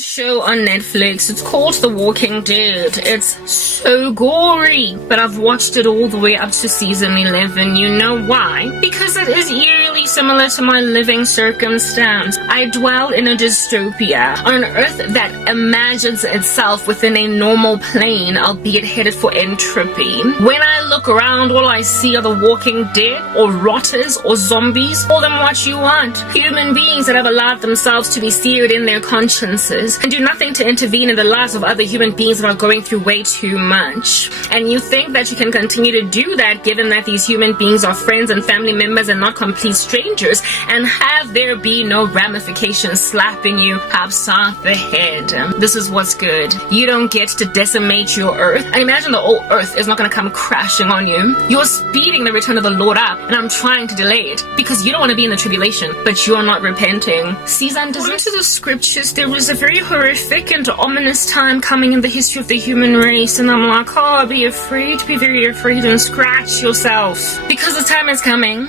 a show on Netflix. It's called The Walking Dead. It's so gory, but I've watched it all the way up to season 11. You know why? Because it is eerily similar to my living circumstance. I dwell in a dystopia, on an Earth that imagines itself within a normal plane, albeit headed for entropy. When I look around, all I see are the walking dead, or rotters, or zombies. Call them what you want. Human beings that have allowed themselves to be seared in their consciences and do nothing to intervene in the lives of other human beings that are going through way too much. And you think that you can continue to do that given that these human beings are friends and family members and not complete strangers, and have there be no ramifications slapping you upside the head. This is what's good. You don't get to decimate your Earth. And imagine the whole Earth is not going to come crashing on you. You're speeding the return of the Lord up, and I'm trying to delay it because you don't want to be in the tribulation, but you are not repenting. According to the scriptures, there was a very horrific and ominous time coming in the history of the human race, and I'm like, oh, be very afraid, and scratch yourself. Because the time is coming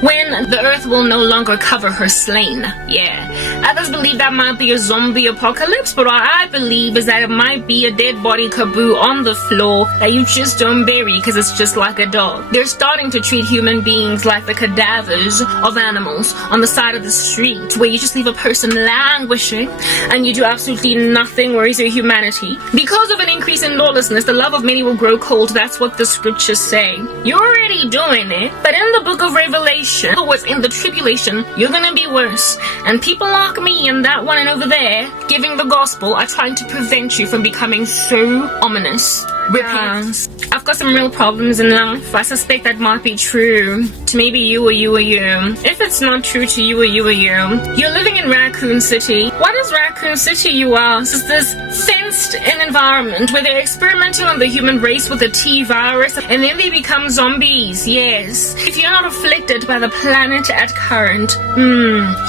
when the earth will no longer cover her slain. Yeah. Others believe that might be a zombie apocalypse, but what I believe is that it might be a dead body kaboo on the floor that you just don't bury because it's just like a dog. They're starting to treat human beings like the cadavers of animals on the side of the street, where you just leave a person languishing and you do absolutely nothing worries your humanity. Because of an increase in lawlessness, the love of many will grow cold. That's what the scriptures say. You're already doing it, but in the book of Revelation, towards in the tribulation, you're gonna be worse. And people like me and that one and over there giving the gospel are trying to prevent you from becoming so ominous. Repent. I've got some real problems in life. I suspect that might be true to maybe you or you or you. If it's not true to you or you or you, you're living in Raccoon City. What is Raccoon City, you ask? Is this fenced-in environment where they're experimenting on the human race with a T virus and then they become zombies? Yes. If you're not afflicted by the planet at current,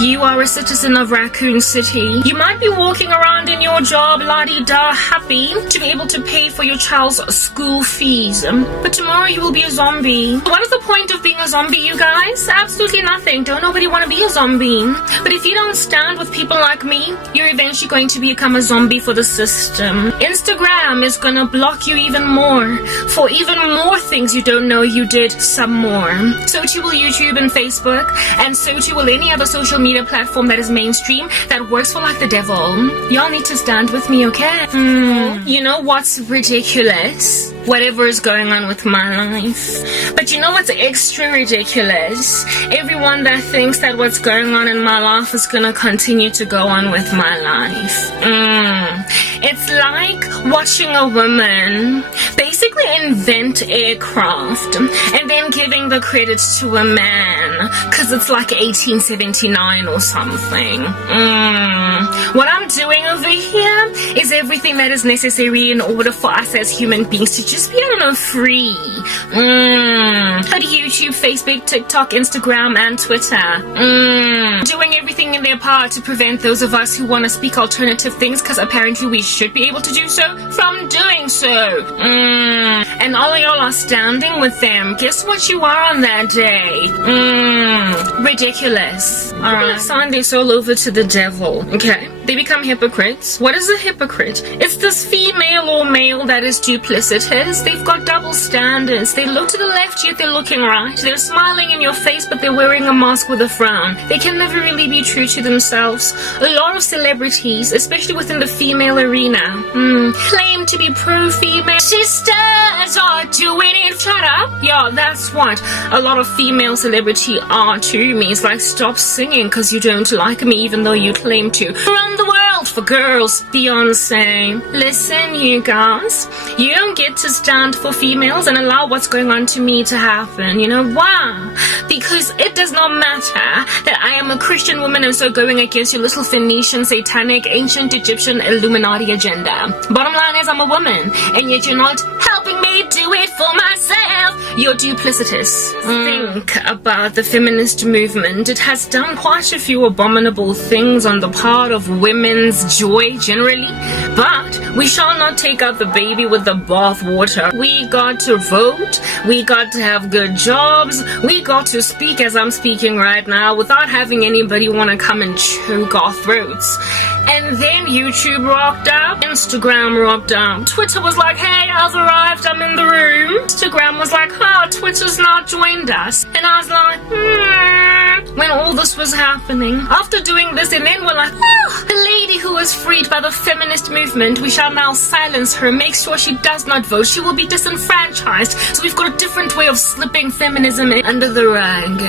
you are a citizen of Raccoon City. You might be walking around in your job, la-di-da, happy to be able to pay for your child's school fees, but tomorrow you will be a zombie. What is the point of being a zombie, you guys? Absolutely nothing. Don't nobody want to be a zombie. But if you don't stand with people like me, you're eventually going to become a zombie for the system. Instagram is gonna block you even more for even more things you don't know you did some more. So too will YouTube and Facebook, and so too will any other social media platform that is mainstream that works for like the devil. Y'all need to stand with me, okay? You know what's ridiculous? Whatever is going on with my life. But you know what's extra ridiculous? Everyone that thinks that what's going on in my life is gonna continue to go on with my life. It's like watching a woman basically invent aircraft and then giving the credit to a man because it's like 1879 or something. What I'm doing over here is everything that is necessary in order for us as human beings to just be, I don't know, free. But YouTube, Facebook, TikTok, Instagram, and Twitter. Doing everything in their power to prevent those of us who want to speak alternative things, because apparently we should be able to do so, from doing so. And all of y'all are standing with them. Guess what you are on that day? Ridiculous. Alright. Sign this all over to the devil. Okay. They become hypocrites. What is a hypocrite? It's this female or male that is duplicitous. They've got double standards. They look to the left, yet they're looking right. They're smiling in your face, but they're wearing a mask with a frown. They can never really be true to themselves. A lot of celebrities, especially within the female arena, claim to be pro-female. Sisters are doing it. Shut up. Yeah, that's what a lot of female celebrity are to me. It's like, stop singing because you don't like me, even though you claim to. Run the world for girls, Beyonce. Listen, you guys, you don't get to stand for females and allow what's going on to me to happen. You know why? Because it does not matter that I am a Christian woman and so going against your little Phoenician, satanic, ancient Egyptian Illuminati agenda. Bottom line is I'm a woman, and yet you're not helping me do it for myself. You're duplicitous. Think about the feminist movement. It has done quite a few abominable things on the part of women's joy generally, but We shall not take out the baby with the bathwater. We got to vote. We got to have good jobs. We got to speak as I'm speaking right now without having anybody want to come and choke our throats. And then YouTube rocked up, Instagram rocked up. Twitter was like, hey, I've arrived, I'm in the room. Instagram was like, oh, Twitter's not joined us. And I was like, when all this was happening. After doing this, and then we're like, oh, the lady who was freed by the feminist movement, we shall now silence her, make sure she does not vote. She will be disenfranchised. So we've got a different way of slipping feminism in under the rug.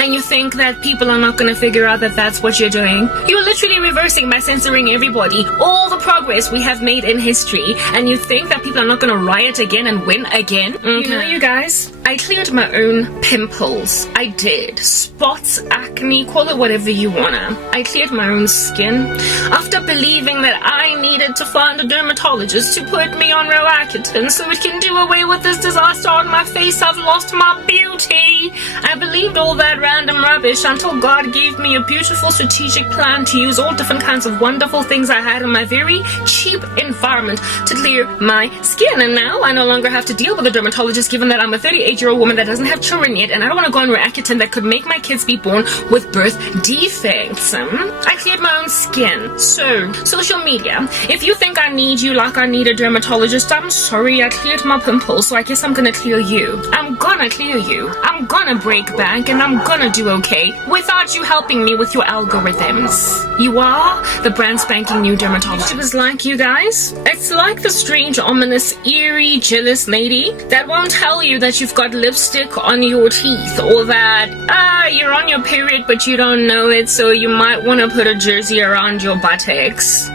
And you think that people are not going to figure out that that's what you're doing? You're literally reversing by censoring everybody, all the progress we have made in history, and you think that people are not going to riot again and win again? You know, you guys, I cleared my own pimples. I did. Spots, acne, call it whatever you wanna. I cleared my own skin after believing that I needed to find a dermatologist to put me on Roaccutane so it can do away with this disaster on my face. I've lost my beauty. I believed all that random rubbish until God gave me a beautiful strategic plan to use all different kinds of wonderful things I had in my very cheap environment to clear my skin. And now I no longer have to deal with a dermatologist, given that I'm a 38-year-old woman that doesn't have children yet, and I don't want to go on Roaccutane that could make my kids be born with birth defects. I cleared my own skin. So, social media, if you think I need you like I need a dermatologist, I'm sorry, I cleared my pimples, so I guess I'm gonna clear you. I'm gonna clear you. I'm gonna break back, and I'm gonna do okay without you helping me with your algorithms. You are the brand spanking new dermatologist. It was like, you guys, it's like the strange, ominous, eerie, jealous lady that won't tell you that you've got lipstick on your teeth, or that, you're on your period but you don't know it, so you might want to put a jersey around your buttocks.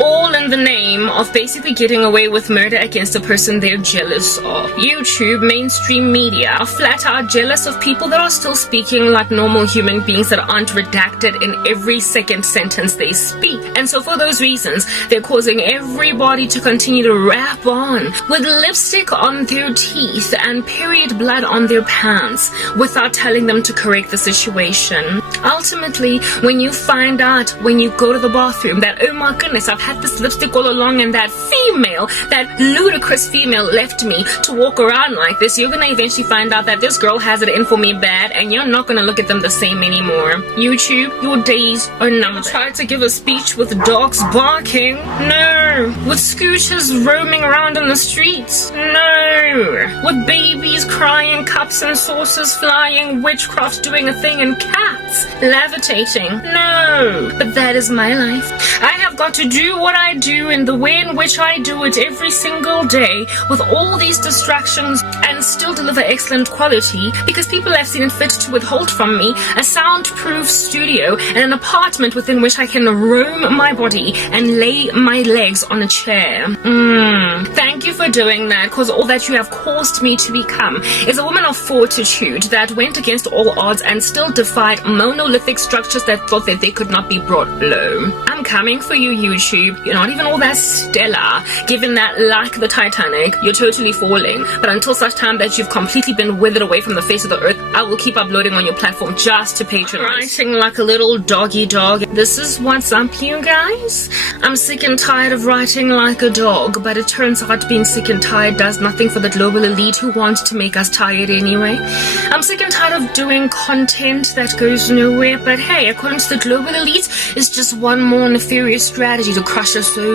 All in the name of basically getting away with murder against a person they're jealous of. YouTube, mainstream media are flat out jealous of people that are still speaking like normal human beings that aren't redacted in every second sentence they speak. And so for those reasons, they're causing everybody to continue to rap on with lipstick on their teeth and period blood on their pants without telling them to correct the situation. Ultimately, when you find out when you go to the bathroom that, oh my goodness, I've had this lipstick all along, and that female, that ludicrous female left me to walk around like this, you're gonna eventually find out that this girl has it in for me bad, and you're not gonna look at them the same anymore. YouTube, your days are numbered. Tried to give a speech with dogs barking? No. With scooters roaming around in the streets? No. With babies crying, cups and saucers flying, witchcraft doing a thing, and cats levitating? No. But that is my life. I have got to do what I do in the way in which I do it every single day with all these distractions and still deliver excellent quality, because people have seen it fit to withhold from me a soundproof studio and an apartment within which I can roam my body and lay my legs on a chair. Thank you for doing that, because all that you have caused me to become is a woman of fortitude that went against all odds and still defied monolithic structures that thought that they could not be brought low. I'm coming for you, YouTube. You're not even all that stellar, given that, like the Titanic, you're totally falling. But until such time that you've completely been withered away from the face of the earth, I will keep uploading on your platform just to patronize. Writing like a little doggy dog. This is what's up, you guys. I'm sick and tired of writing like a dog, but it turns out being sick and tired does nothing for the global elite who want to make us tired anyway. I'm sick and tired of doing content that goes nowhere, but hey, according to the global elite, it's just one more nefarious strategy to crush us all.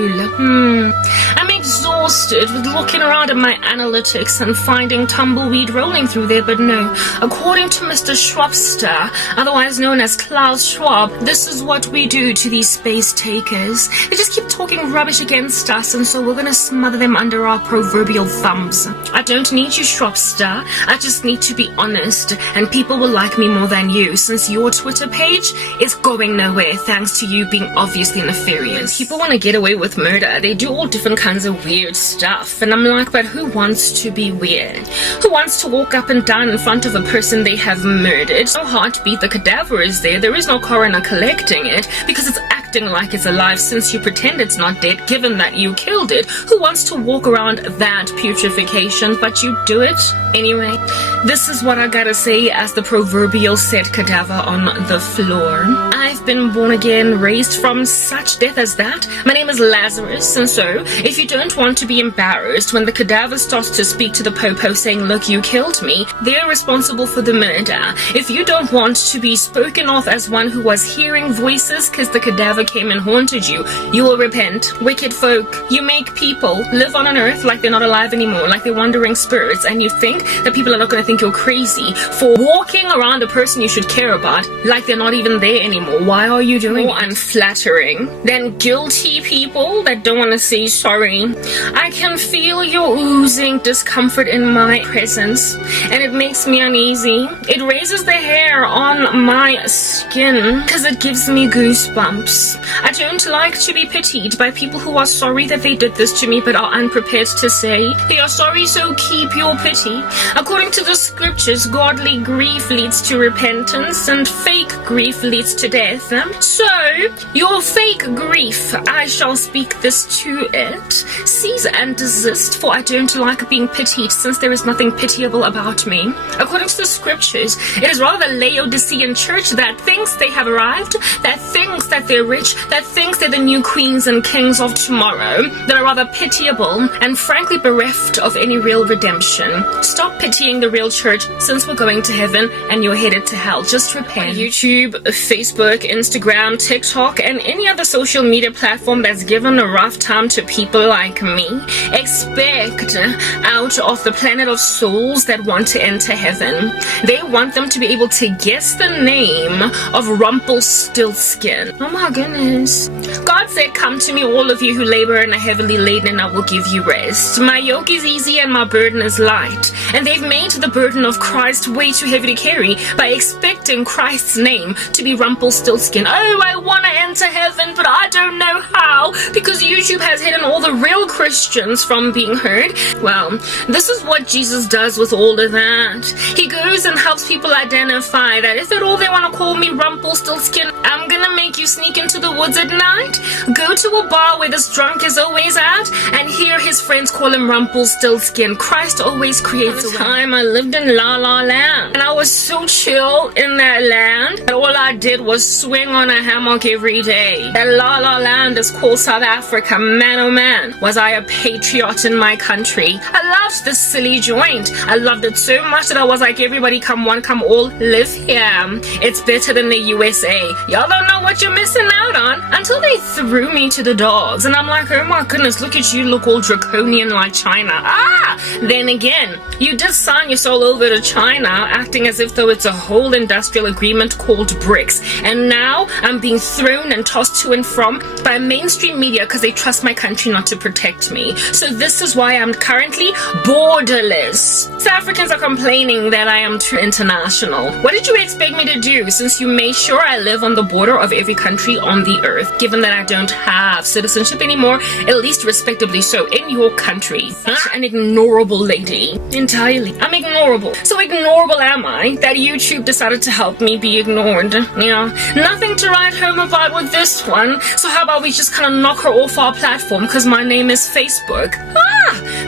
I'm exhausted with looking around at my analytics and finding tumbleweed rolling through there, but no. According to Mr. Schwabster, otherwise known as Klaus Schwab, this is what we do to these space takers. They just keep talking rubbish against us, and so we're gonna smother them under our proverbial thumbs. I don't need you, Schwabster. I just need to be honest, and people will like me more than you, since your Twitter page is going nowhere thanks to you being obviously nefarious. People want to get away with murder. They do all different kinds of weird stuff, and I'm like, but who wants to be weird? Who wants to walk up and down in front of a person they have murdered? No heartbeat, the cadaver is there. There is no coroner collecting it because it's acting like it's alive since you pretend it's not dead, given that you killed it. Who wants to walk around that putrefaction? But you do it anyway. This is what I gotta say as the proverbial said cadaver on the floor. I've been born again, raised from such death as that. My name is Lazarus, and so if you don't want to be embarrassed when the cadaver starts to speak to the popo saying, look, you killed me, they're responsible for the murder. If you don't want to be spoken of as one who was hearing voices because the cadaver came and haunted you, you will repent. Wicked folk, you make people live on an earth like they're not alive anymore, like they're wandering spirits, and you think that people are not going to think you're crazy for walking around a person you should care about like they're not even there anymore. Why are you doing more unflattering than guilty people that don't want to say sorry? I can feel your oozing discomfort in my presence, and it makes me uneasy. It raises the hair on my skin because it gives me goosebumps. I don't like to be pitied by people who are sorry that they did this to me but are unprepared to say they are sorry, so keep your pity. According to the scriptures, godly grief leads to repentance and fake grief leads to death. So, your fake grief, I shall speak this to it. Cease and desist, for I don't like being pitied, since there is nothing pitiable about me. According to the scriptures, it is rather the Laodicean church that thinks they have arrived, that thinks that they're rich, that thinks they're the new queens and kings of tomorrow, that are rather pitiable and frankly bereft of any real redemption. Stop pitying the real church, since we're going to heaven and you're headed to hell. Just repent. YouTube, Facebook, Instagram, TikTok, and any other social media platform that's given a rough time to people like me, expect out of the planet of souls that want to enter heaven. They want them to be able to guess the name of Rumpelstiltskin. Oh my goodness. God said, come to me, all of you who labor and are heavily laden, and I will give you rest. My yoke is easy and my burden is light. And they've made the burden of Christ way too heavy to carry by expecting Christ's name to be Rumpelstiltskin. Oh, I want to enter heaven, but I don't know how, because YouTube has hidden all the real Christians from being heard. Well, this is what Jesus does with all of that. He goes and helps people identify that if at all they want to call me Rumpelstiltskin, I'm gonna make you sneak into the woods at night, go to a bar where this drunk is always at, and hear his friends call him Rumpelstiltskin. Christ always creates a time I lived in La La Land, and I was so chill in that land that all I did was swing on a hammock every day. That La La Land is called South Africa. Man, oh man, was I a patriot in my country. I loved this silly joint. I loved it so much that I was like, everybody come one, come all, live here. It's better than the USA. Y'all don't know what you're missing out on, until they threw me to the dogs. And I'm like, oh my goodness, look at you, look all draconian like China. Then again, you did sign your soul over to China, acting as if though it's a whole industrial agreement called BRICS. And now I'm being thrown and tossed to and from by mainstream media because they trust my country not to protect me. So this is why I'm currently borderless. South Africans are complaining that I am too international. What did you expect me to do, since you made sure I live on the border of every country on the earth, given that I don't have citizenship anymore, at least respectably so, in your country? Such an ignorable lady. Entirely. I'm ignorable. So ignorable am I that YouTube decided to help me be ignored. Yeah. Nothing to write home about with this one. So how about we just kind of knock her off our platform, because my name is Facebook.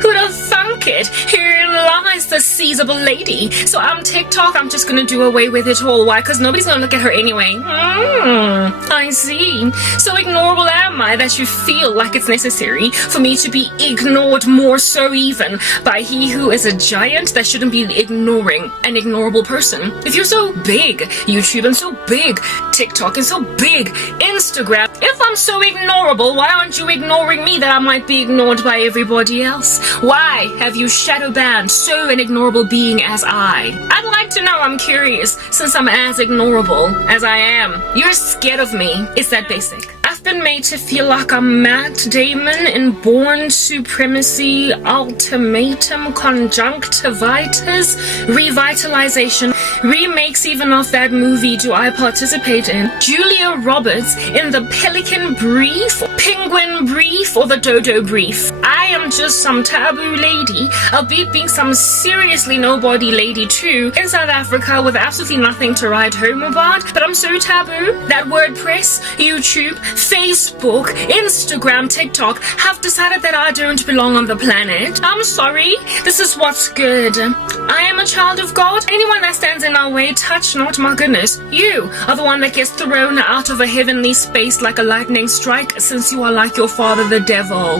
Who'd have thunk it? Here lies the seizable lady. So I'm TikTok, I'm just gonna do away with it all. Why? Because nobody's gonna look at her anyway. I see. So ignorable am I that you feel like it's necessary for me to be ignored, more so even by he who is a giant that shouldn't be ignoring an ignorable person. If you're so big, YouTube, and so big, TikTok, and so big, Instagram, if I'm so ignorable, why aren't you ignoring me that I might be ignored by everybody else? Why have you shadow banned so an ignorable being as I? I'd like to know, I'm curious, since I'm as ignorable as I am. You're scared of me. It's that basic. I've been made to feel like I'm Matt Damon in Born Supremacy, Ultimatum, Conjunctivitis, Revitalization, remakes even of that movie do I participate in. Julia Roberts in The Pelican Brief, Penguin Brief, or The Dodo Brief. I am just some taboo lady, albeit being some seriously nobody lady too, in South Africa with absolutely nothing to write home about. But I'm so taboo that WordPress, YouTube, Facebook, Instagram, TikTok have decided that I don't belong on the planet. I'm sorry. This is what's good. I am a child of God. Anyone that stands in our way, touch not. My goodness. You are the one that gets thrown out of a heavenly space like a lightning strike, since you are like your father, the devil.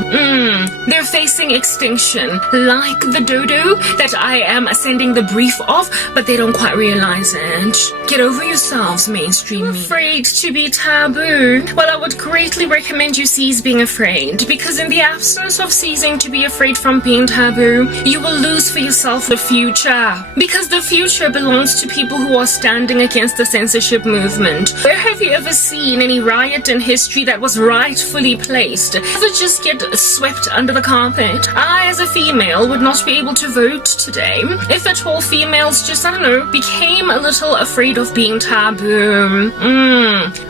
They're facing extinction, like the dodo that I am sending the brief of, but they don't quite realize it. Get over yourselves, mainstream media. Afraid to be taboo? Well, I would greatly recommend you cease being afraid, because in the absence of ceasing to be afraid from being taboo, you will lose for yourself the future. Because the future belongs to people who are standing against the censorship movement. Where have you ever seen any riot in history that was rightfully placed? Does it just get swept under the carpet? I, as a female, would not be able to vote today. If at all, females just, I don't know, became a little afraid of being taboo.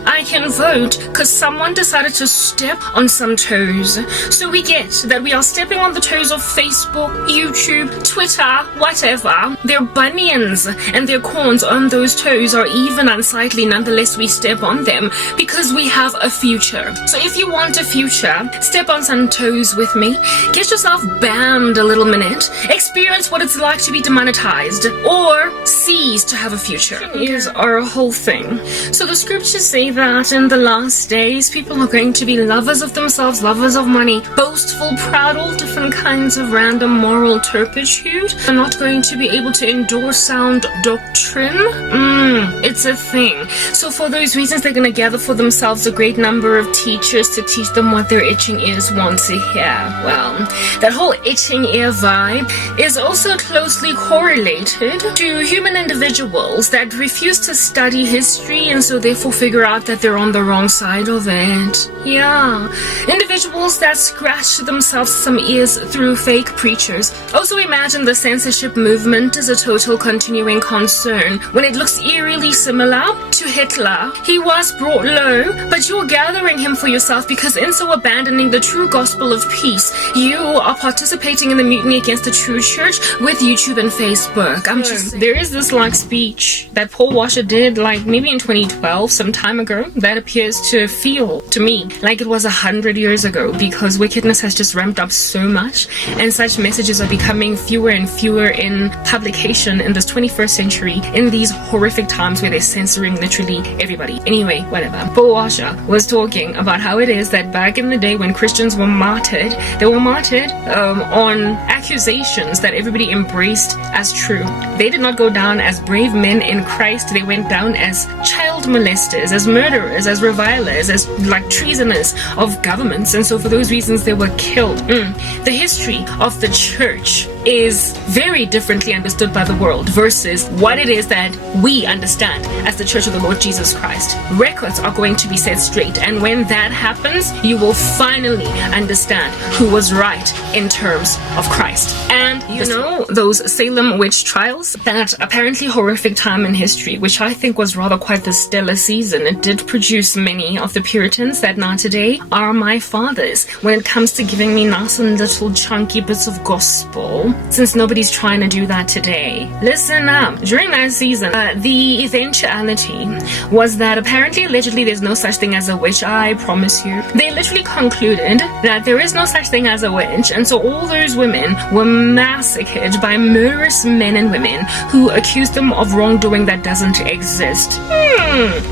I can vote because someone decided to step on some toes. So we get that we are stepping on the toes of Facebook, YouTube, Twitter, whatever. Their bunions and their corns on those toes are even unsightly. Nonetheless, we step on them because we have a future. So if you want a future, step on some toes with me. Get yourself banned a little minute. Experience what it's like to be demonetized, or cease to have a future. Is our whole thing. So the scriptures say that in the last days, people are going to be lovers of themselves, lovers of money, boastful, proud, all different kinds of random moral turpitude. They're not going to be able to endure sound doctrine. It's a thing. So for those reasons, they're going to gather for themselves a great number of teachers to teach them what their itching ears want to hear. Well, that whole itching ear vibe is also closely correlated to human individuals that refuse to study history and so therefore figure out that they're on the wrong side of it. Yeah. Individuals that scratch themselves some ears through fake preachers. Also imagine the censorship movement as a total continuing concern when it looks eerily similar to Hitler. He was brought low, but you're gathering him for yourself because in so abandoning the true gospel of peace, you are participating in the mutiny against the true church with YouTube and Facebook. I'm just saying. There is this like speech that Paul Washer did like maybe in 2012, some time ago, that appears to feel to me like it was 100 years ago, because wickedness has just ramped up so much and such messages are becoming fewer and fewer in publication in this 21st century, in these horrific times where they're censoring literally everybody. Anyway, whatever. Paul Washer was talking about how it is that back in the day when Christians were martyred, they were martyred on accusations that everybody embraced as true. They did not go down as brave men in Christ. They went down as child molesters, as murderers, as revilers, as like treasonous of governments, and so for those reasons they were killed. The history of the church is very differently understood by the world versus what it is that we understand as the Church of the Lord Jesus Christ. Records are going to be set straight, and when that happens, you will finally understand who was right in terms of Christ. And you know, those Salem witch trials, that apparently horrific time in history, which I think was rather quite the stellar season. It did produce many of the Puritans that now today are my fathers when it comes to giving me nice and little chunky bits of gospel, since nobody's trying to do that today. Listen up. During that season, the eventuality was that apparently, allegedly, there's no such thing as a witch. I promise you. They literally concluded that there is no such thing as a witch, and so all those women were massacred by murderous men and women who accused them of wrongdoing that doesn't exist.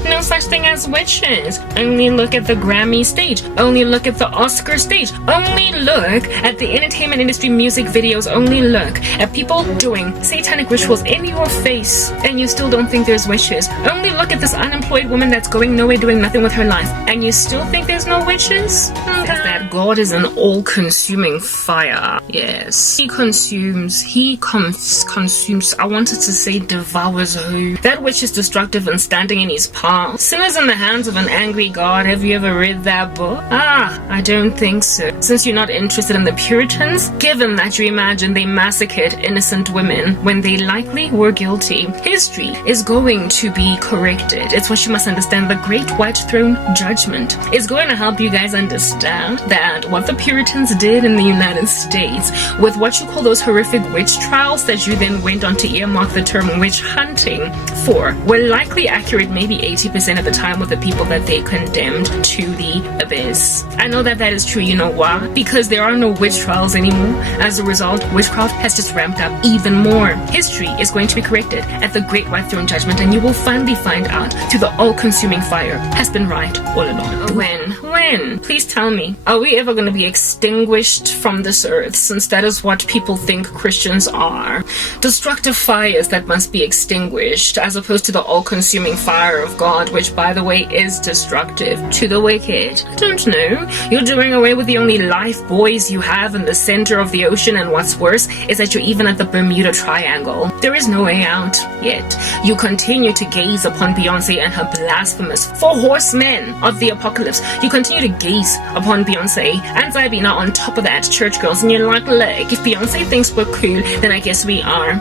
No such thing as witches. Only look at the Grammy stage. Only look at the Oscar stage. Only look at the entertainment industry music videos. Only look at people doing satanic rituals in your face, and you still don't think there's witches. Only look at this unemployed woman that's going nowhere, doing nothing with her life, and you still think there's no witches? That God is an all-consuming fire. Yes. He consumes. He consumes. I wanted to say devours who. That which is destructive and standing in his path. Sinners in the hands of an angry God. Have you ever read that book? I don't think so. Since you're not interested in the Puritans, given that you imagine they massacred innocent women when they likely were guilty, history is going to be corrected. It's what you must understand. The Great White Throne Judgment is going to help you guys understand that what the Puritans did in the United States with what you call those horrific witch trials that you then went on to earmark the term witch hunting for were likely accurate maybe 80% of the time with the people that they condemned to the abyss. I know that that is true. You know why? Because there are no witch trials anymore. As a result, witchcraft has just ramped up even more. History is going to be corrected at the Great White Throne Judgment, and you will finally find out through the all-consuming fire has been right all along. When? Please tell me. Are we ever going to be extinguished from this earth, since that is what people think Christians are? Destructive fires that must be extinguished, as opposed to the all-consuming fire of God, which, by the way, is destructive to the wicked. I don't know. You're doing away with the only life buoys you have in the center of the ocean, and what's worse is that you're even at the Bermuda Triangle. There is no way out yet. You continue to gaze upon Beyonce and her blasphemous four horsemen of the apocalypse. You continue to gaze upon Beyonce and Zabina on top of that, church girls, and you're like, look, if Beyonce thinks we're cool, then I guess we are.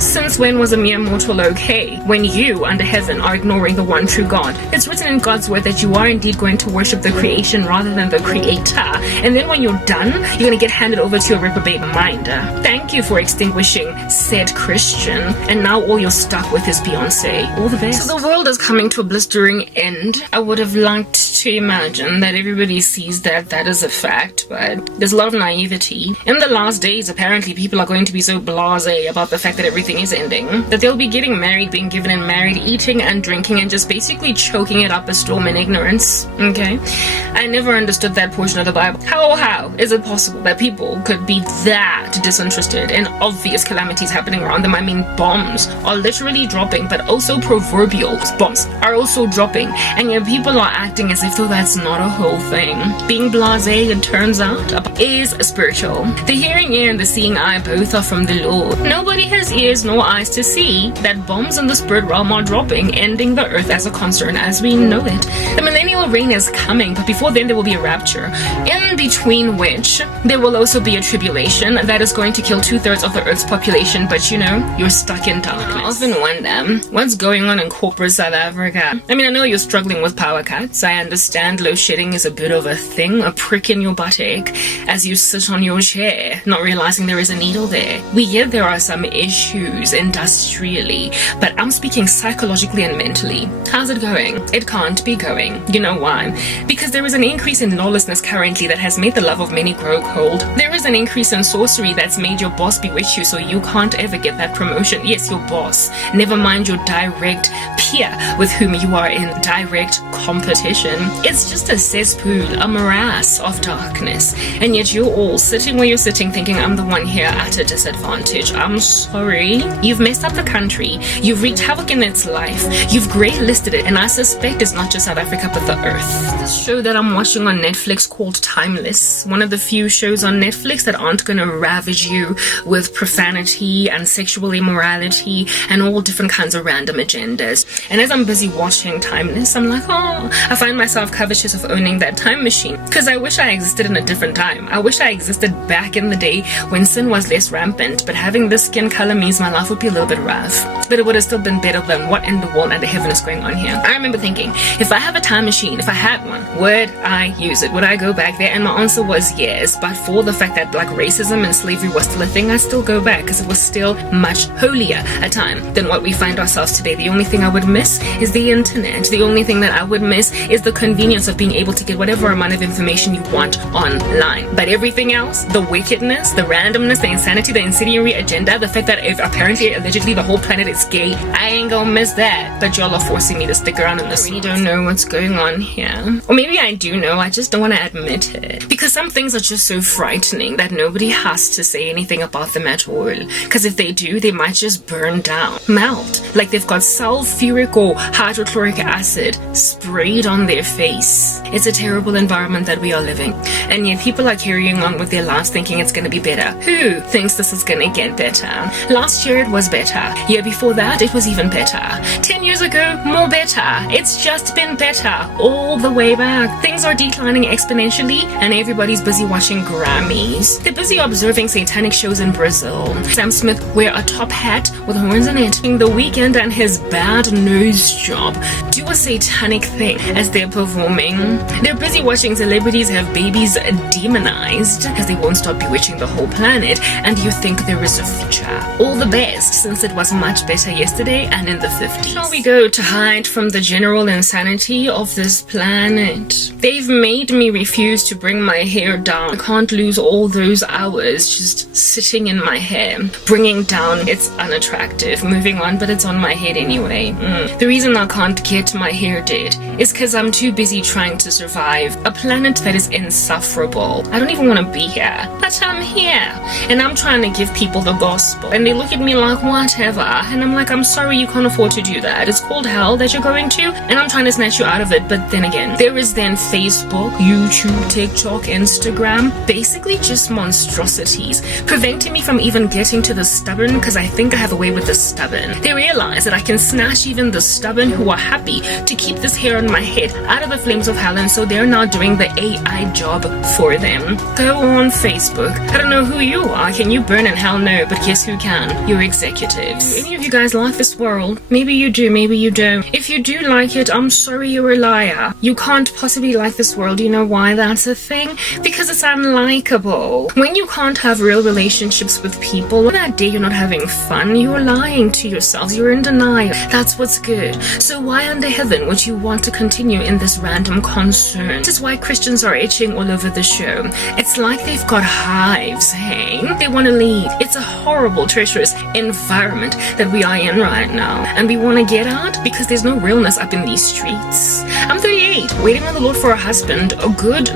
Since when was a mere mortal okay? When you, under heaven, are ignoring the one true God. It's written in God's word that you are indeed going to worship the creation rather than the creator. And then when you're done, you're going to get handed over to a reprobate mind. Thank you for extinguishing said Christian, and now all you're stuck with is Beyonce. All the best. So the world is coming to a blistering end. I would have liked to imagine that everybody sees that that is a fact, but there's a lot of naivety. In the last days, apparently, people are going to be so blasé about the fact that everything is ending, that they'll be getting married, being given in married, eating and drinking, and just basically choking it up a storm in ignorance. Okay? I never understood that portion of the Bible. How is it possible that people could be that disinterested in obvious calamities happening around them? I mean, bombs are literally dropping, but also proverbial bombs are also dropping, and yet people are acting as if though that's not a whole thing. Being blasé, it turns out, is spiritual. The hearing ear and the seeing eye both are from the Lord. Nobody has ears nor eyes to see that bombs in the spirit realm are dropping, ending the earth as a concern as we know it. The millennial reign is coming, but before then there will be a rapture, in between which there will also be a tribulation that is going to kill 2/3 of the earth's population, but you know, you're stuck in darkness. I often wonder what's going on in corporate South Africa. I mean, I know you're struggling with power cuts. I understand load shedding is a bit of a thing, a prick in your buttock as you sit on your chair, not realizing there is a needle there. We get there are some issues industrially, but I'm speaking psychologically and mentally. How's it going? It can't be going. You know why? Because there is an increase in lawlessness currently that has made the love of many grow cold. There is an increase in sorcery that's made your boss bewitch you so you can't ever get that promotion. Yes, your boss. Never mind your direct peer with whom you are in direct competition. It's just a cesspool, a morass of darkness. And yet you're all sitting where you're sitting thinking, I'm the one here at a disadvantage. I'm sorry. You've messed up the country. You've wreaked havoc in its life. You've grey-listed it. And I suspect it's not just South Africa, but the earth. This show that I'm watching on Netflix called Timeless, one of the few shows on Netflix that aren't going to ravage you with profanity and sexual immorality and all different kinds of random agendas. And as I'm busy watching Timeless, I'm like, oh, I find myself covetous of owning that time machine, because I wish I existed in a different time. I wish I existed back in the day when sin was less rampant, but having this skin color means my life would be a little bit rough, but it would have still been better than what in the world under heaven is going on here. I remember thinking, if I have a time machine, if I had one, would I use it? Would I go back there? And my answer was yes, but for the fact that like racism and slavery was still a thing, I'd still go back because it was still much holier a time than what we find ourselves today. The only thing I would miss is the internet. The only thing that I would miss is the convenience of being able to get whatever amount of information you want online. But everything else, the wickedness, the randomness, the insanity, the incendiary agenda, the fact that if apparently, allegedly, the whole planet is gay, I ain't gonna miss that. But y'all are forcing me to stick around in this. I really don't know what's going on here. Or maybe I do know, I just don't want to admit it. Because some things are just so frightening that nobody has to say anything about them at all. Because if they do, they might just burn down, melt, like they've got sulfuric or hydrochloric acid sprayed on their face. It's a terrible environment that we are living, and yet people are carrying on with their lives thinking it's going to be better. Who thinks this is going to get better? Last year it was better. Year before that it was even better. 10 years ago, more better. It's just been better all all the way back. Things are declining exponentially, and everybody's busy watching Grammys. They're busy observing satanic shows in Brazil. Sam Smith wear a top hat with horns in it. The Weeknd and his bad nose job do a satanic thing as they're performing. They're busy watching celebrities have babies demonized because they won't stop bewitching the whole planet, and you think there is a future. All the best, since it was much better yesterday and in the 50s. Shall we go to hide from the general insanity of this planet? They've made me refuse to bring my hair down. I can't lose all those hours just sitting in my hair. Bringing down, it's unattractive. Moving on, but it's on my head anyway. The reason I can't get my hair did is because I'm too busy trying to survive a planet that is insufferable. I don't even want to be here, but I'm here, and I'm trying to give people the gospel, and they look at me like whatever, and I'm like, I'm sorry you can't afford to do that. It's called hell that you're going to, and I'm trying to snatch you out of it. But then again, there is then Facebook, YouTube, TikTok, Instagram, basically just monstrosities, preventing me from even getting to the stubborn, because I think I have a way with the stubborn. They realize that I can snatch even the stubborn who are happy to keep this hair on my head out of the flames of hell, and so they're now doing the AI job for them. Go on Facebook. I don't know who you are. Can you burn in hell? No, but guess who can? Your executives. Do any of you guys like this world? Maybe you do, maybe you don't. If you do like it, I'm sorry, you're a liar. You can't possibly like this world. You know why that's a thing? Because it's unlikable. When you can't have real relationships with people, on that day you're not having fun, you're lying to yourselves. You're in denial. That's what's good. So why under heaven would you want to continue in this random concern? This is why Christians are itching all over the show. It's like they've got hives, hey? They want to leave. It's a horrible, treacherous environment that we are in right now, and we want to get out because there's no realness up in these streets. I'm 38, waiting on the Lord for a husband, a good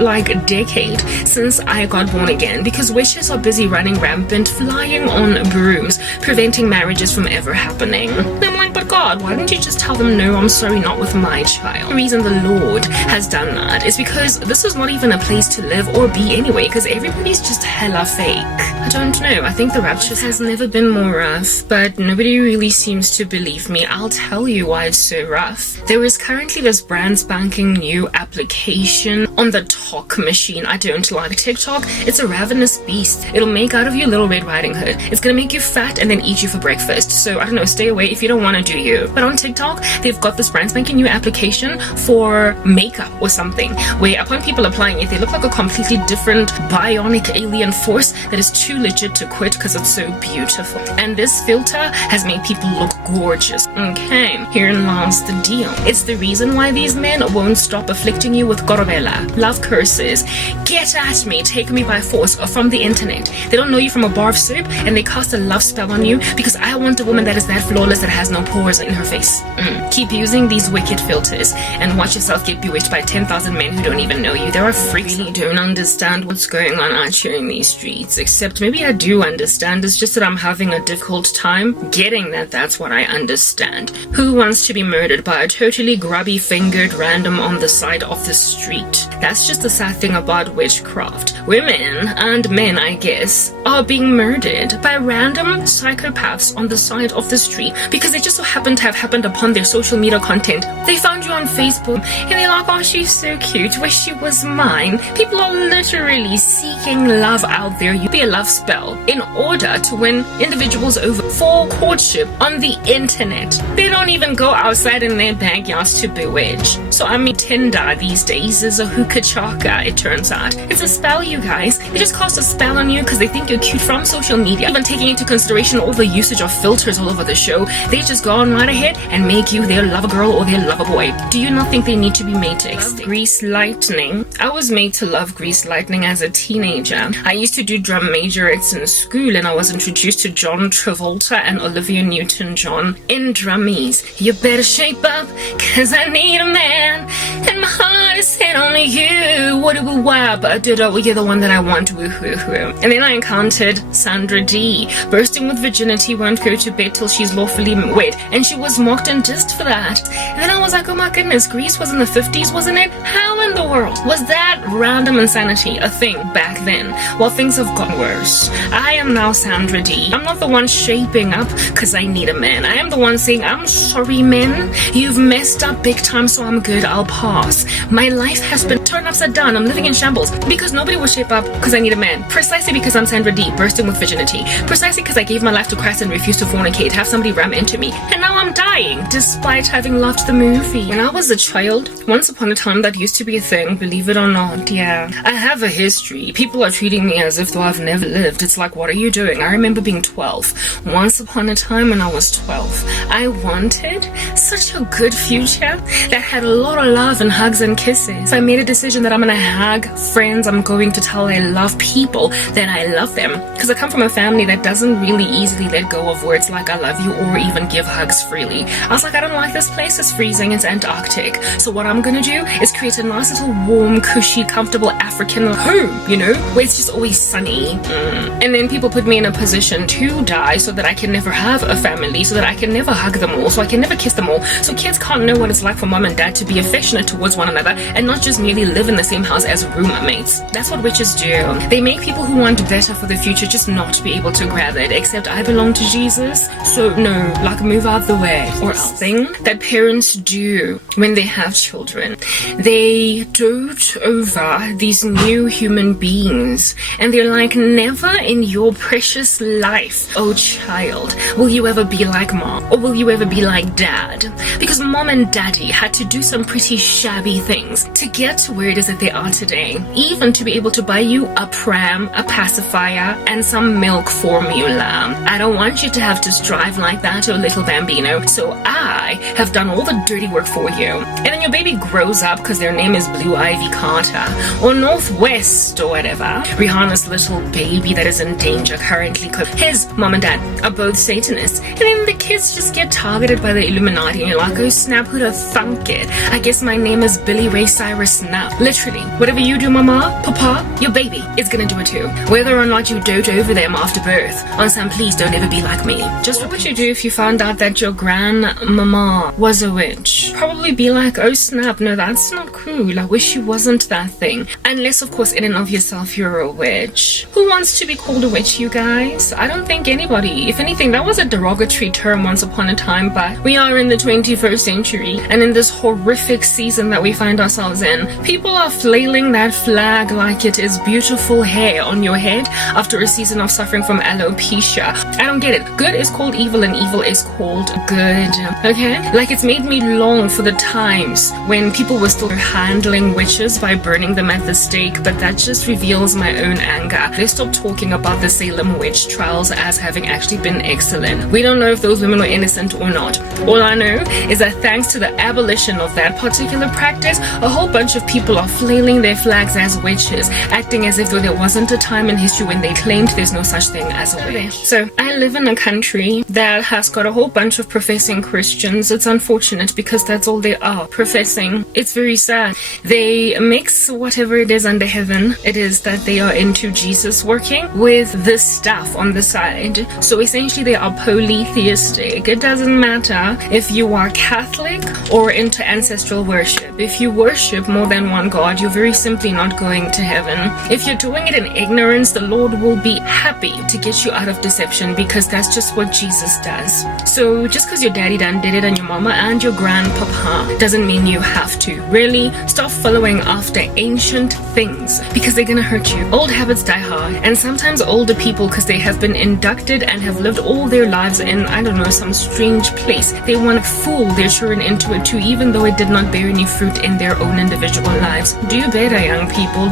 decade since I got born again, because wishes are busy running rampant, flying on brooms, preventing marriages from ever happening. And I'm like, but God, why don't you just tell them no, I'm sorry, not with my child? The reason the Lord has done that is because this is not even a place to live or be anyway, because everybody's just hella fake. I don't know, I think the rapture has never been more rough, but nobody really seems to believe me. I'll tell you why it's so rough. There is currently this brand spanking new application on the talk machine. I don't like TikTok. It's a ravenous beast. It'll make out of you Little Red Riding Hood. It's gonna make you fat and then eat you for breakfast. So I don't know, stay away if you don't want to do you. But on TikTok, they've got this brand spanking new application for makeup or something, where upon people applying it, they look like a completely different bionic alien force that is too legit to quit because it's so beautiful. And this filter has made people look gorgeous. Okay, here lies the deal. It's the reason why these men won't stop afflicting you with gorobela, love curses, get at me, take me by force, or from the internet. They don't know you from a bar of soup, and they cast a love spell on you because I want a woman that is that flawless, that has no pores in her face. Keep using these wicked filters and watch yourself get bewitched by 10,000 men who don't even know you. There are freaks who don't understand what's going on out here in these streets, except maybe I do understand. It's just that I'm having a difficult time getting that that's what I understand. Who wants to be murdered by a totally grubby fingered random on the side of the street? That's just the sad thing about witchcraft. Women and men, I guess, are being murdered by random psychopaths on the side of the street because they just so happen to have happened upon their social media content. They found you on Facebook and they're like, oh, she's so cute, wish she was mine. People are literally seeking love out there. You be a love spell in order to win individuals over for courtship on the internet. They don't even go outside in their backyards to bewitch. So I mean, Tinder these days is a hookah chaka, it turns out. It's a spell, you guys. They just cast a spell on you because they think you're cute from social media. Even taking into consideration all the usage of filters all over the show, they just go on right ahead and make you their lover girl or their lover boy. Do you not think they need to be made to extinct? Grease lightning. I was made to love grease lightning as a teenager. I used to do drum majorettes in school, and I was introduced to John Travolta and Olivia Newton-John in Drummies. You better shape up, cause I need a man, and my heart is set on you. What do wah, but you're the one that I want. And then I encountered Sandra D. Bursting with virginity, won't go to bed till she's lawfully wed, and she was mocked and dissed for that. And then I was like, oh my goodness, Grease was in the 50s, wasn't it? How in the world? Was that random insanity a thing back then? Well, things have gotten worse. I am now Sandra D. I'm not the one shaping up because I need a man. I am the one saying, I'm sorry, men. You've messed up big time, so I'm good. I'll pass. My life has been turned upside down. I'm living in shambles because nobody will shape up because I need a man. Precisely because I'm Sandra D, bursting with virginity. Precisely because I gave my life to Christ and refused to fornicate, have somebody ram into me. And now I'm dying, despite having loved the movie. When I was a child, once upon a time that used to be a thing, believe it or not, yeah. I have a history. People are treating me as if though I've never lived. It's like, what are you doing? I remember being 12. Once upon a time when I was 12, I wanted such a good future that had a lot of love and hugs and kisses. So I made a decision that I'm gonna hug friends. I'm going to tell I love people that I love them. Because I come from a family that doesn't really easily let go of words like I love you or even give hugs freely. I was like, I don't like this place. It's freezing. It's Antarctic. So what I'm gonna do is create a nice little warm, cushy, comfortable African home, you know, where it's just always sunny. And then people put me in a position to die so that I can never have a family, so that I can never hug them all, so I can never kiss them all. So kids can't know what it's like for mom and dad to be affectionate towards one another and not just merely live in the same house as roommates. That's what witches do. They make people who want better for the future just not be able to grab it, except I belong to Jesus, so no, like move out the way. Or else thing that parents do when they have children, they dote over these new human beings and they're like, never in your precious life, oh child, will you ever be like mom or will you ever be like dad? Because mom and daddy had to do some pretty shabby things to get to where it is that they are today, even to be able to buy you a pram, a pacifier, and some milk formula. I don't want you to have to strive like that, oh little bambino, so I have done all the dirty work for you. And then your baby grows up because their name is Blue Ivy Carter or Northwest or whatever. Rihanna's little baby that is in danger currently because his mom and dad are both Satanists. And then the kids just get targeted by the Illuminati and you're like, oh snap, who'd have thunk it? I guess my name is Billy Ray Cyrus now. Literally, whatever you do, mama, papa, your baby is gonna do it too. Whether or not you dote over them after birth. On some, please don't ever be like me. Just what would you do if you found out that your grandmama was a witch? Probably be like, oh snap, no, that's not cool. I wish you wasn't that thing. Unless, of course, in and of yourself, you're a witch. Who wants to be called a witch, you guys? I don't think anybody. If anything, that was a derogatory term once upon a time, but we are in the 21st century, and in this horrific season that we find ourselves in, people are flailing that flag like it is beautiful hair on your head after a season of suffering from alopecia. I don't get it. Good is called evil and evil is called good. Okay? Like it's made me long for the times when people were still handling witches by burning them at the stake, but that just reveals my own anger. They stopped talking about the Salem witch trials as having actually been excellent. We don't know if those women were innocent or not. All I know is that thanks to the abolition of that particular practice, a whole bunch of people are flailing their flags as witches, acting as if though there wasn't a time in history when they claimed there's no such thing as a witch. So I live in a country that has got a whole bunch of professing Christians. It's unfortunate because that's all they are, professing. It's very sad. They mix whatever it is under heaven it is that they are into Jesus working with this stuff on the side. So essentially they are polytheistic. It doesn't matter if you are Catholic or into ancestral worship. If you worship more than one God, you're very simply not going to heaven. If you're doing it in ignorance, the Lord will be happy to get you out of deception because that's just what Jesus does. So just because your daddy done did it and your mama and your grandpapa doesn't mean you have to. Really, stop following after ancient things because they're gonna hurt you. Old habits die hard, and sometimes older people, because they have been inducted and have lived all their lives in, I don't know, some strange place, they want to fool their children into it too, even though it did not bear any fruit in their own individual lives. Do better, young people.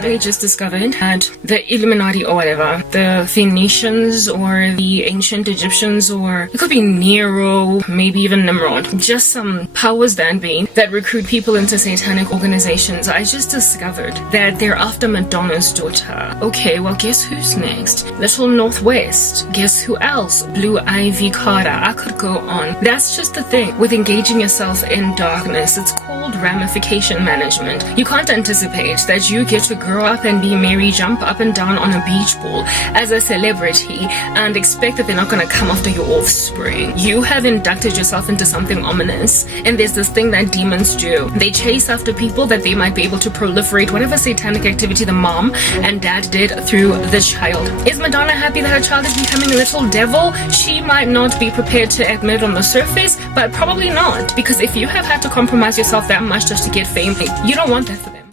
They just discovered that the Illuminati or whatever, the Phoenicians or the ancient Egyptians, or it could be Nero, maybe even Nimrod, just some powers that be that recruit people into satanic organizations. I just discovered that they're after Madonna's daughter. Okay, well, guess who's next? Little Northwest. Guess who else? Blue Ivy Carter. I could go on. That's just the thing with engaging yourself in darkness. It's called ramification management. You can't anticipate that you get to grow up and be Mary, jump up and down on a beach ball as a celebrity and expect that they're not going to come after your offspring. You have inducted yourself into something ominous, and there's this thing that demons do. They chase after after people that they might be able to proliferate whatever satanic activity the mom and dad did through this child. Is Madonna happy that her child is becoming a little devil? She might not be prepared to admit on the surface, but probably not, because if you have had to compromise yourself that much just to get fame, you don't want that for them.